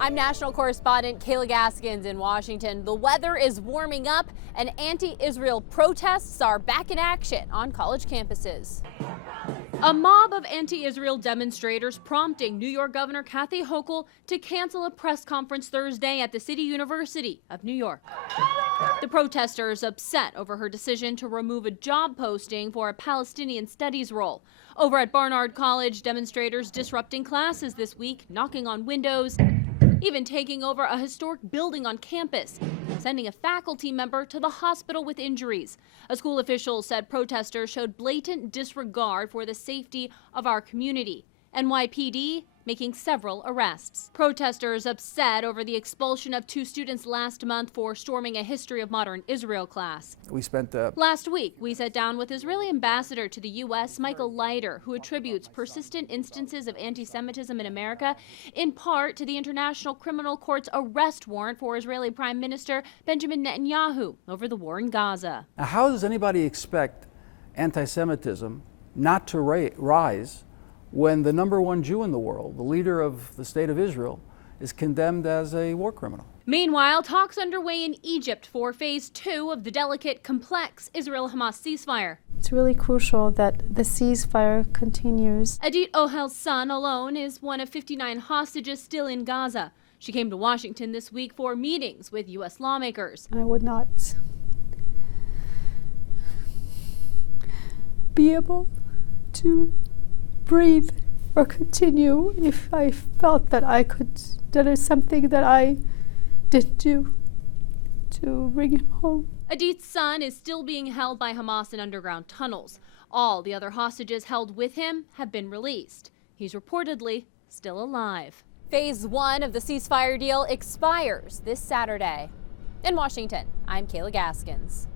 I'm national correspondent Kayla Gaskins in Washington. The weather is warming up and anti-Israel protests are back in action on college campuses. A mob of anti-Israel demonstrators prompting New York Governor Kathy Hochul to cancel a press conference Thursday at the City University of New York. The protesters upset over her decision to remove a job posting for a Palestinian studies role. Over at Barnard College, demonstrators disrupting classes this week, knocking on windows, even taking over a historic building on campus, sending a faculty member to the hospital with injuries. A school official said protesters showed blatant disregard for the safety of our community. NYPD making several arrests. Protesters upset over the expulsion of 2 students last month for storming a History of Modern Israel class. Last week, we sat down with Israeli ambassador to the U.S., Michael Leiter, who attributes persistent instances of anti-Semitism in America in part to the International Criminal Court's arrest warrant for Israeli Prime Minister Benjamin Netanyahu over the war in Gaza. Now, how does anybody expect anti-Semitism not to rise when the #1 Jew in the world, the leader of the state of Israel, is condemned as a war criminal? Meanwhile, talks underway in Egypt for phase 2 of the delicate, complex Israel-Hamas ceasefire. It's really crucial that the ceasefire continues. Adit Ohel's son alone is one of 59 hostages still in Gaza. She came to Washington this week for meetings with U.S. lawmakers. I would not be able to breathe or continue if I felt that that is something that I didn't do to bring him home. Adit's son is still being held by Hamas in underground tunnels. All the other hostages held with him have been released. He's reportedly still alive. Phase 1 of the ceasefire deal expires this Saturday. In Washington, I'm Kayla Gaskins.